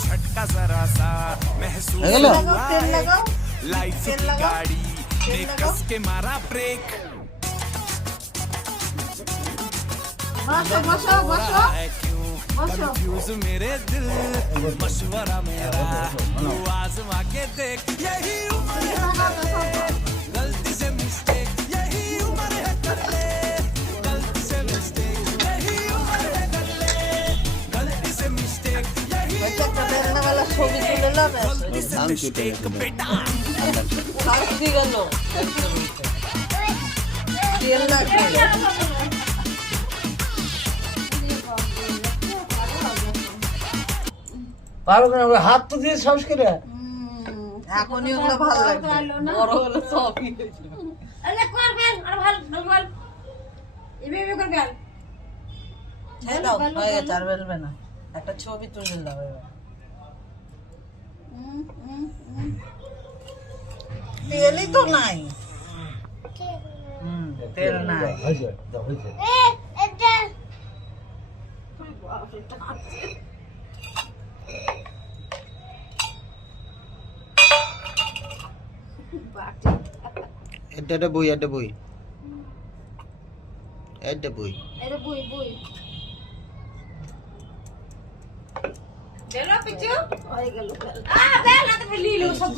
झटका जरा सा महसूस लाइफ की गाड़ी ने कस के मारा ब्रेक कंफ्यूज मेरे दिल मशवरा मेरा तू आजमा के देख यही उम्र है गलती से मिस्टेक यही उम्र है कर ले गलती से मिस्टेक यही उम्र है कर ले गलती से मिस्टेक यही गलती से मिस्टेक बेटा পারো না হাত তো দিয়ে শ্বাস করে এখনই ওগুলো ভালো লাগবে বড় হলে সবই আরে করবেন আর ভালো ভালো এভাবে করবেন ছেড়ে দাও হয়ে গেছে আর বেলবে না একটা ছবি তুলে দাও এবার তেলই তো নাই তেল নাই হয়েছে হয়েছে এটা বই এটা বই এটা বই এটা বই বই দেলো পিচু হয়ে গেল বেল না তো লিলো সব